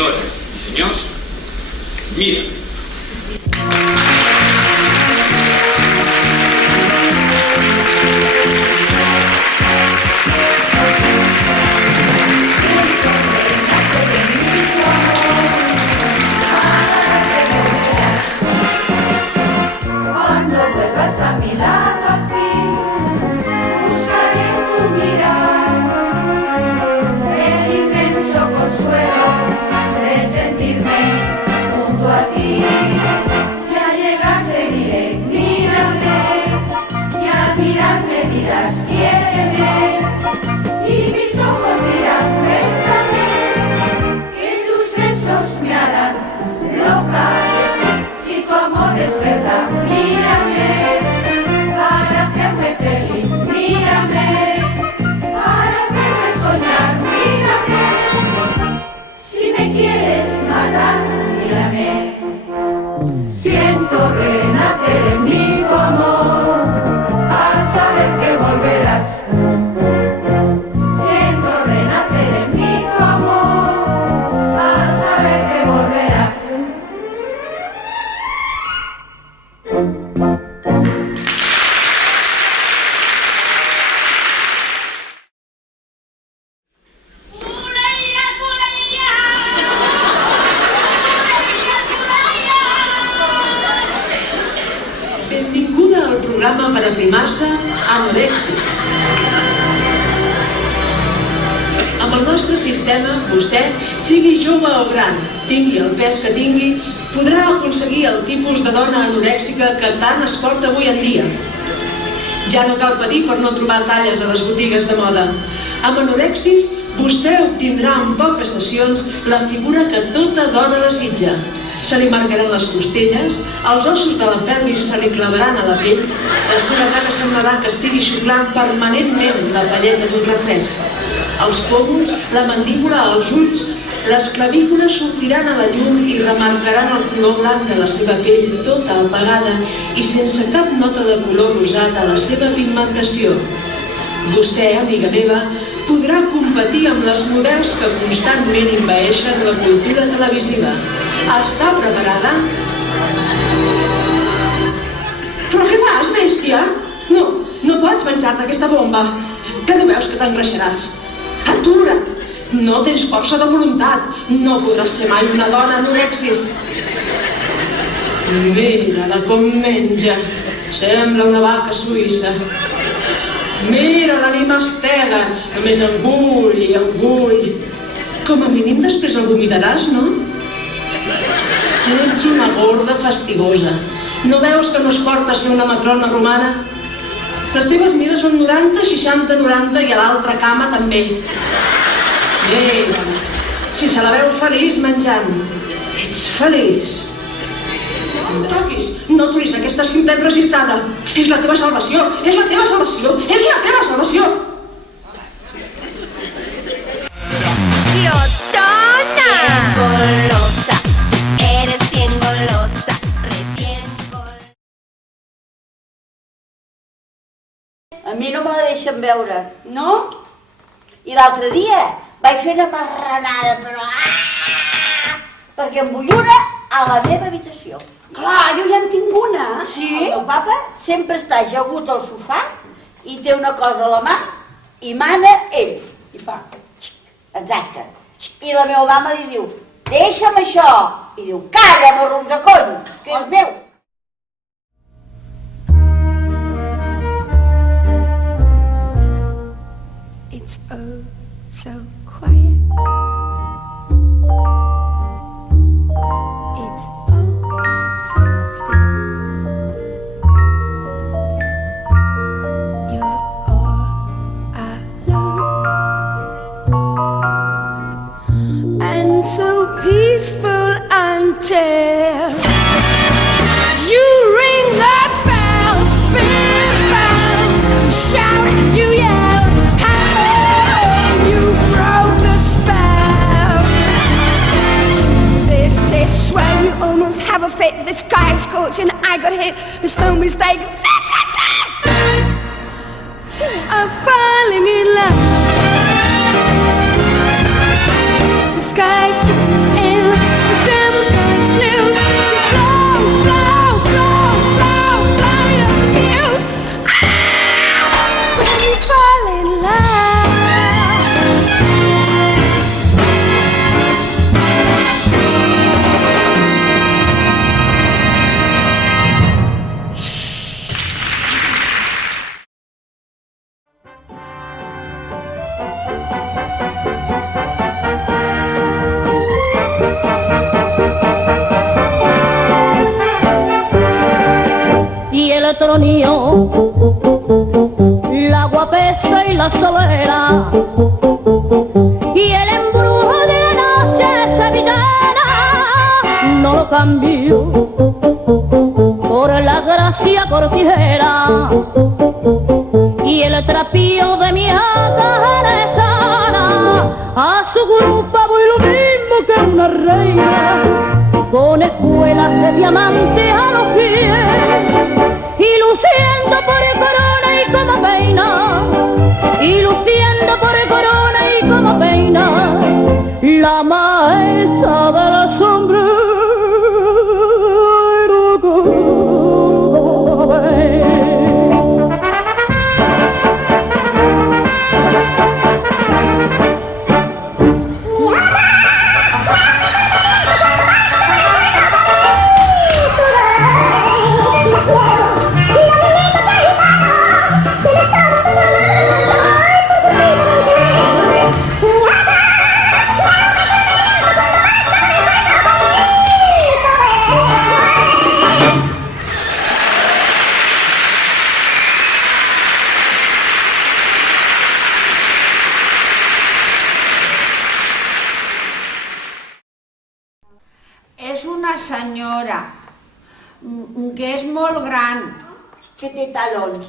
Senyores i senyors, Mírame. Cuando vuelvas a mi lado al fin, buscaré tu mirar, el inmenso consuelo de sentirme junto a ti. Y al llegar te diré, mírame, y al mirarme dirás, quiéreme, y mis ojos dirán, bésame, que tus besos me harán loca. Si tu amor es verdad, mírame, para hacerme feliz, mírame, para hacerme soñar, mírame, si me quieres matar, mírame. Siento renacer en mí tu amor, al saber que volverás. Siento renacer en mí tu amor, al saber que volverás. Benvinguda al programa per aprimar-se Anorexis. Amb el nostre sistema, vostè, sigui jove o gran, tingui el pes que tingui, podrà aconseguir el tipus de dona anorèxica que tant es porta avui en dia. Ja no cal patir per no trobar talles a les botigues de moda. Amb Anorexis, vostè obtindrà en poques sessions la figura que tota dona desitja. Se li marcaran les costelles, els ossos de la pelvis se li clavaran a la pell, la seva cara semblarà que estigui xuclant permanentment la palleta d'un refresc. Els pòmuls, la mandíbula, els ulls, les clavícules sortiran a la llum i remarcaran el color blanc de la seva pell tota apagada i sense cap nota de color rosat a la seva pigmentació. Vostè, amiga meva, podrà competir amb les models que constantment envaeixen la cultura televisiva. Està preparada? Però què fas, bèstia? No pots menjar-te aquesta bomba. Que no veus que t'engreixaràs? Atura't! No tens força de voluntat. No podràs ser mai una dona anorexis. Mira-la com menja. Sembla una vaca suïssa. Mira-la, ni mastega. Només engull i engull. Com a mínim després el vomitaràs, no? Ets una gorda fastigosa. No veus que no es porta a ser una matrona romana? Les teves mides són 90, 60, 90 i a l'altra cama també. Mira, si se la veu feliç menjant, ets feliç. No toquis, no aturis aquesta cinta enregistrada. És la teva salvació, és la teva salvació, és la teva salvació. ¡Glotona! Golosa, eres bien golosa, A mi no me la deixen veure, no? I l'altre dia vaig fer una marranada, però... perquè em vull una a la meva habitació. Clar, jo ja en tinc una. Sí? El meu papa sempre està ajagut al sofà i té una cosa a la mà i mana ell. I fa... Exacte. I la meva mama li diu, deixa'm això. I diu, calla, marrón de cony, que és meu. It's oh so quiet. It's oh so still. You're all alone and so peaceful until you ring that bell, big bell, shout, you yell, and you broke the spell. This is where you almost have a fit. The sky is scorching, I got hit. There's no mistake. This is it. I'm falling in love. The sky keeps el tronío, la guapesa y la solera, y el embrujo de la noche sevillana no lo cambio por la gracia cortijera y el trapío de mi sana. A su grupo voy lo mismo que una reina, con espuelas de diamantes a los pies, y luciendo por corona y como peina, y luciendo por corona y como peina, la maestra de la sombra. És una senyora que és molt gran. Que té talons,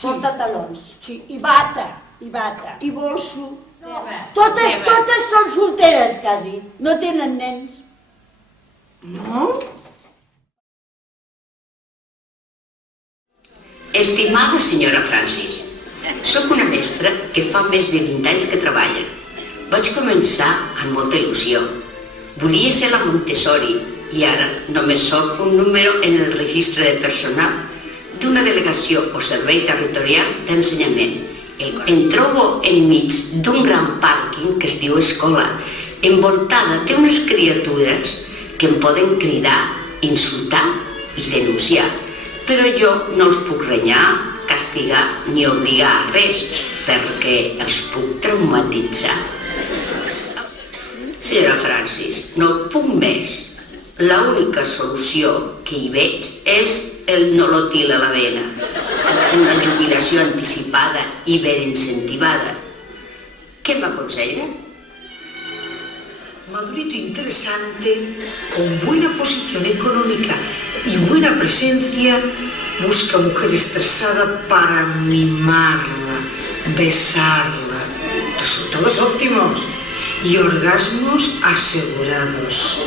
porta talons. Sí, i bata, i bata. I bolso. Totes són solteres, quasi. No tenen nens. No? Estimada senyora Francis, sóc una mestra que fa més de 20 anys que treballa. Vaig començar amb molta il·lusió. Volia ser la Montessori i ara només sóc un número en el registre de personal d'una delegació o servei territorial d'ensenyament. Em trobo enmig d'un gran pàrquing que es diu escola, envoltada d'unes criatures que em poden cridar, insultar i denunciar. Però jo no els puc renyar, castigar ni obligar a res, perquè els puc traumatitzar. Senyora Francis, no puc més. L'única solució que hi veig és el nolotil a la vena, una jubilació anticipada i ben incentivada. ¿Qué m'aconsella? Madurito interesante, con buena posición económica y buena presencia, busca mujer estresada para mimarla, besarla. Resultados óptimos i orgasmos assegurados.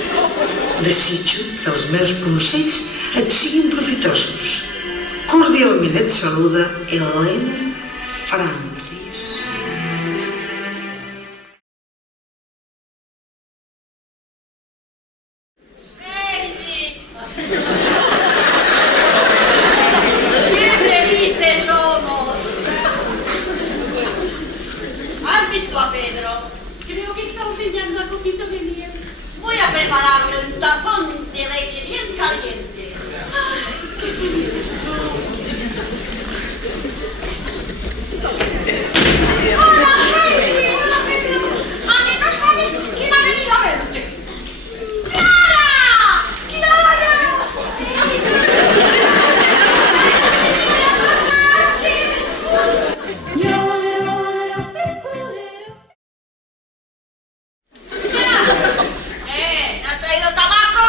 Desitjo que els meus consells et siguin profitosos. Cordialment et saluda Elena Francis. ¡Qué felices somos! ¿Has visto a Pedro? Creo que está ordeñando a copito de miel. Voy a prepararle un tazón de leche bien caliente. ¡Ay, qué felices son! ¡Hola, Pedro! ¡Hola, Pedro! ¿A que no sabes quién ha venido a verte? ¡Clara! ¡Clara! ¿Te ha traído tabaco?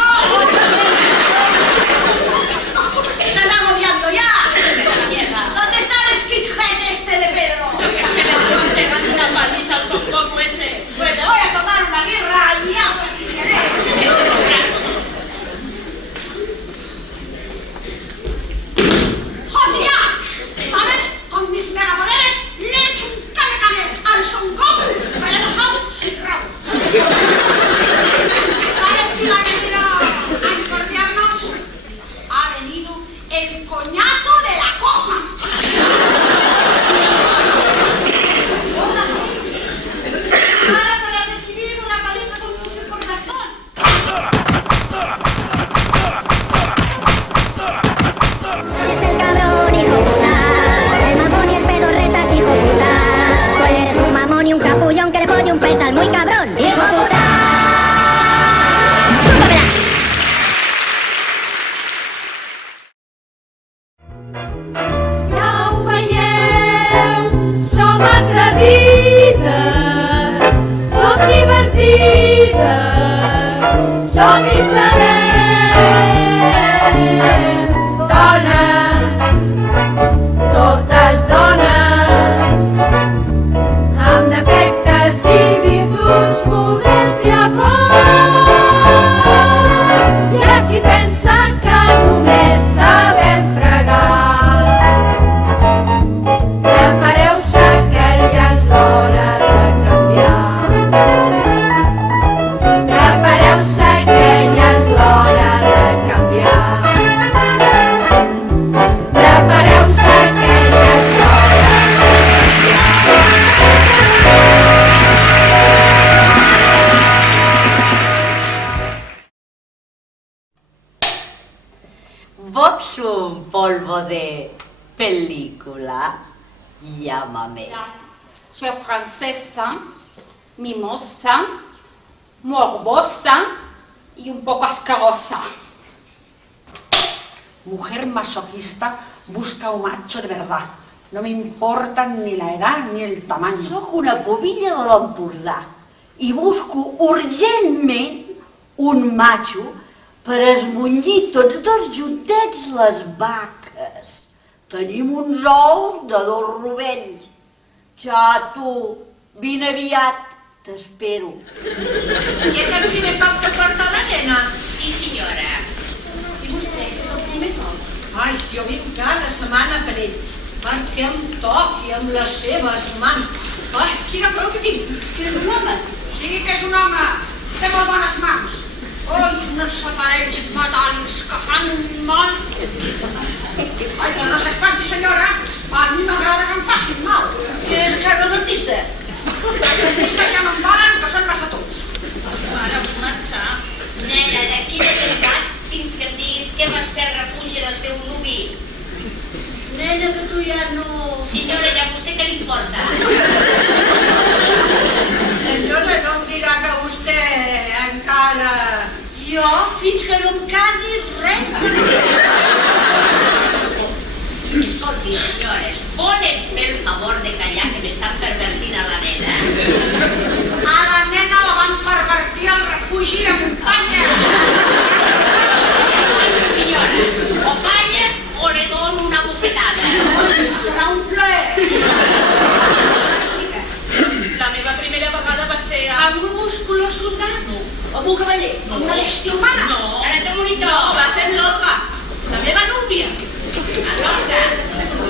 som i serem dones, totes dones, amb defectes i virtuts, modèstia, por. Hi ha qui pensa que només sabem fregar. Prepareu-se que ja és l'hora de canviar. Prepareu-se que ja és l'hora de canviar. Prepareu-se que ja és l'hora de ¿Vols un polvo de película? Llámame. Soy francesa, mimosa, morbosa y un poco asquerosa. Mujer masoquista busca un macho de verdad. No me importan ni la edad ni el tamaño. Soc una pubilla de l'Empordà i busco urgentment un matxo per esmunyir tots dos juntets les vaques. Tenim uns ous de 2 rovells. Xato, vine aviat, t'espero. I és el primer cop que porta la nena? Sí, senyora. I vostè, és el primer cop? Ai, jo vinc cada setmana per ell, perquè em toqui amb les seves mans. Ai, quina por que tinc! Si és un home. Sí que és un home, té molt bones mans. Ai, uns aparells metàl·lics que fan un mal. Ai, que no s'espanti, senyora. A mi m'agrada que em facin mal. Que és a casa del dentista. Els dentistes ja no em valen, que són massa tots. Para marxar. Nena, d'aquí no te'n vas fins que em diguis què vas fer al refugi del teu nuvi. Nena, que tu ja no... Senyora, ja a vostè què li importa? Senyora, no em dirà que vostè encara... Jo, fins que no em casi, res. Escolti, senyores, volen fer el favor de callar que m'estan pervertint a la nena? A la nena la van pervertir al refugi de muntanya. Escolti, senyores, o calla o le dono una bufetada. Serà un plaer. La meva primera vegada va ser amb un musculós soldat. Amb un cavaller, amb una bèstia humana. No, Ara té monitor. no, va ser amb l'Olga, la meva núvia. Alorga,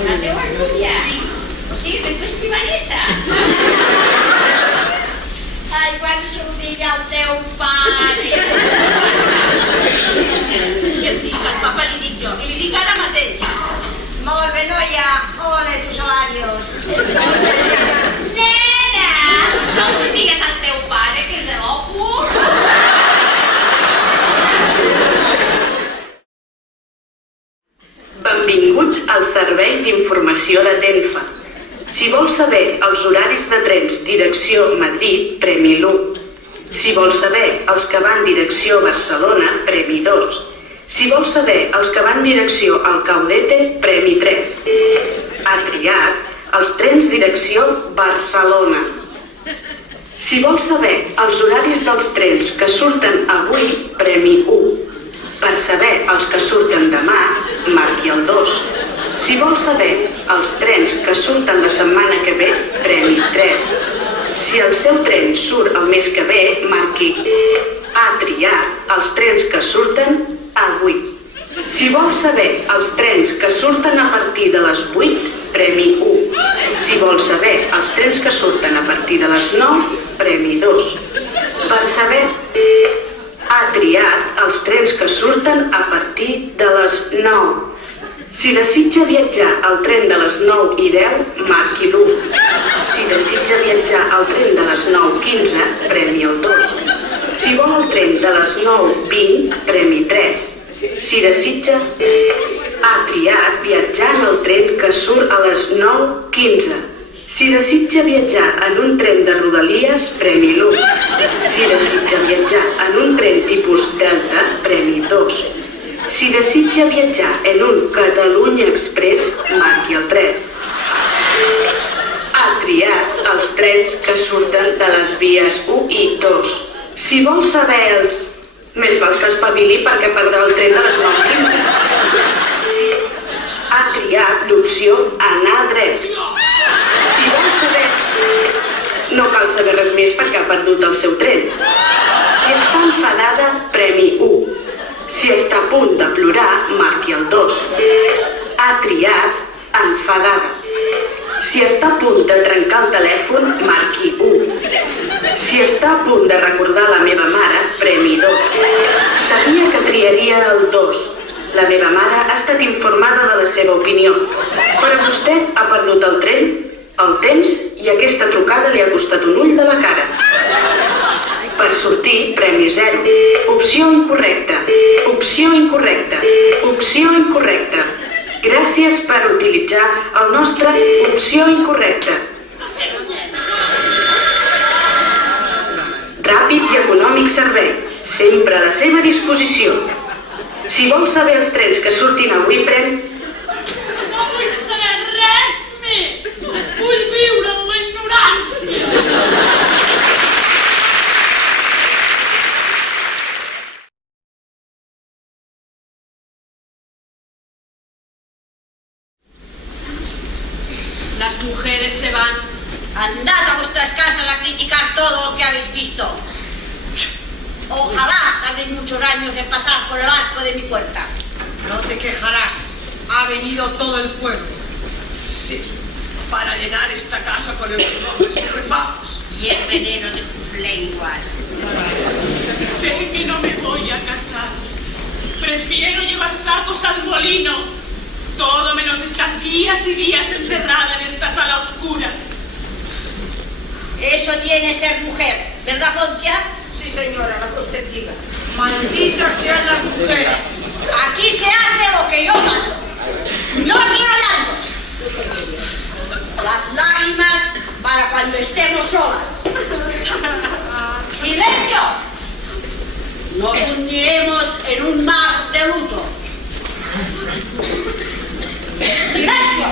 la teua núvia. O sigui que tu és tibanesa. Ai, quan s'ho digui al teu pare. És que et dic, al papa li dic jo, i li dic ara mateix. Molt bé, noia. Ole, tus salarios. Nena, no els li digues al teu pare que és de l'Opus. Benvinguts al servei d'informació de Tenfa. Si vols saber els horaris de trens direcció Madrid, premi l'1. Si vols saber els que van direcció Barcelona, premi 2. Si vols saber els que van direcció Alcaudete, premi 3. Ha triat els trens direcció Barcelona. Si vols saber els horaris dels trens que surten avui, premi 1. Per saber els que surten demà, marqui el 2. Si vols saber els trens que surten la setmana que ve, premi 3. Si el seu tren surt el mes que ve, marqui ha triat els trens que surten avui. Si vols saber els trens que surten a partir de les 8, premi 1. Si vols saber els trens que surten a partir de les 9, premi 2. Per saber ha triat els trens que surten a partir de les 9. Si desitja viatjar al tren de les 9:10, marqui l'1. Si desitja viatjar al tren de les 9:15, premi el 2. Si vol el tren de les 9:20, premi 3. Si desitja, ha triat viatjar en el tren que surt a les 9:15. Si desitja viatjar en un tren de Rodalies, premi l'1. Si desitja viatjar en un tren tipus Delta, premi 2. Si desitja viatjar en un Catalunya Express, marqui el 3. Ha triat els trens que surten de les vies 1 i 2. Si vol saber els més espavili perquè perdrà el tren de les 9:15. Ha triat l'opció anar dret. Si vol saber... No cal saber res més perquè ha perdut el seu tren. Si està enfadada, premi 1. Si està a punt de plorar, marqui el 2. Ha triat enfadada. Si està a punt de trencar el telèfon, marqui 1. Si està a punt de recordar la meva mare, premi 2. Sabia que triaria el 2. La meva mare ha estat informada de la seva opinió. Però vostè ha perdut el tren, el temps i aquesta trucada li ha costat un ull de la cara. Per sortir, premi 0. Opció incorrecta. Opció incorrecta. Opció incorrecta. Gràcies per utilitzar el nostre opció incorrecta. Ràpid i econòmic servei. Sempre a la seva disposició. Si vol saber els trens que surtin avui, pren... No vull saber res més. Vull viure en la ignorància. Las mujeres se van. Andad a vuestras casas a criticar todo lo que habéis visto. Ojalá tardéis muchos años en pasar por el arco de mi puerta. No te quejarás. Ha venido todo el pueblo. Sí. Para llenar esta casa con el olor de sus refajos. Y el veneno de sus lenguas. Sé que no me voy a casar. Prefiero llevar sacos al molino. Todo menos estar días y días encerrada en esta sala oscura. Eso tiene ser mujer, ¿verdad, Poncia? Sí, señora, lo que usted diga. Malditas sean las mujeres. Aquí se hace lo que yo mando. Yo quiero llanto. Las lágrimas para cuando estemos solas. ¡Silencio! Nos hundiremos en un mar de luto. ¡Silencio!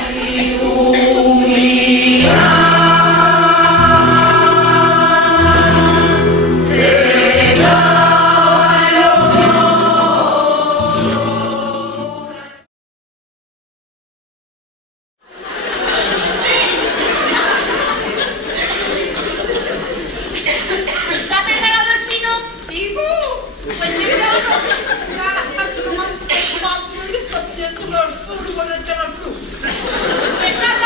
¿Está preparado el fino? Digo, pues sí, los furgones de la cruz. Pesad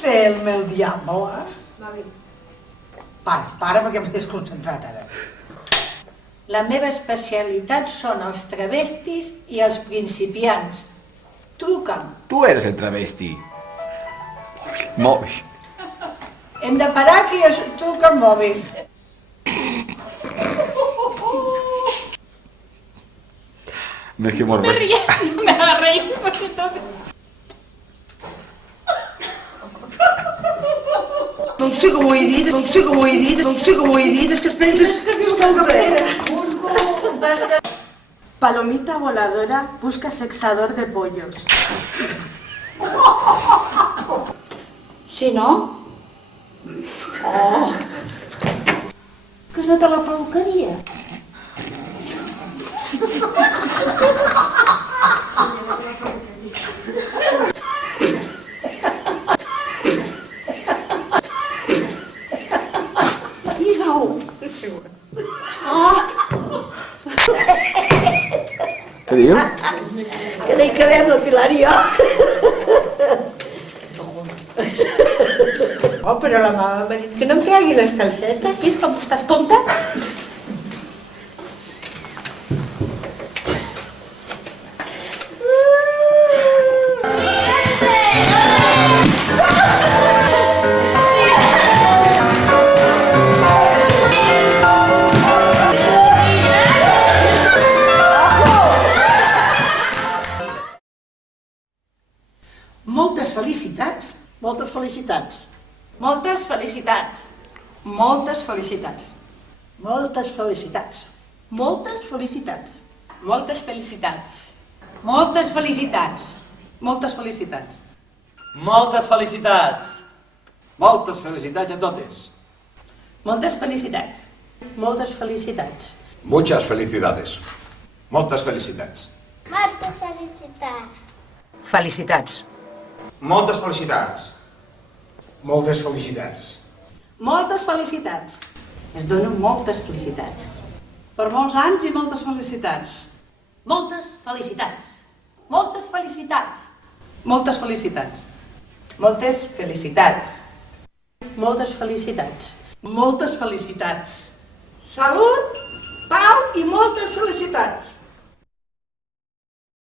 ser el meu diable? Para, perquè m'he desconcentrat ara. La meva especialitat són els travestis i els principiants. Truca'm. Tu eres el travesti. Mòbil. Hem de parar que es truca el mòbil. No es que mormes. Me haga reír porque todo. No sé com ho he dit, és que et penses... Escolta. Palomita voladora busca sexador de pollos. Si no? Oh. Que és de la peluqueria. Què diu? Que n'hi cabem la Pilar i jo. Oh, però la mama m'ha dit que no em tregui les calcetes. I és com estàs tonta? Moltes felicitats. Moltes felicitats. Moltes felicitats. Moltes felicitats. Moltes felicitats. Moltes felicitats. Moltes felicitats. Moltes felicitats. Moltes felicitats. Moltes felicitats. Moltes felicitats a totes. Moltes felicitats. Moltes felicitats. Muchas felicidades. Moltes felicitats. Moltes felicitats. Felicitats. Moltes felicitats. Moltes felicitats. Moltes felicitats. Es donen moltes felicitats. Per molts anys i moltes felicitats. Moltes felicitats. Moltes felicitats. Moltes felicitats. Moltes felicitats. Moltes felicitats. Moltes felicitats. Salut, pau i moltes felicitats.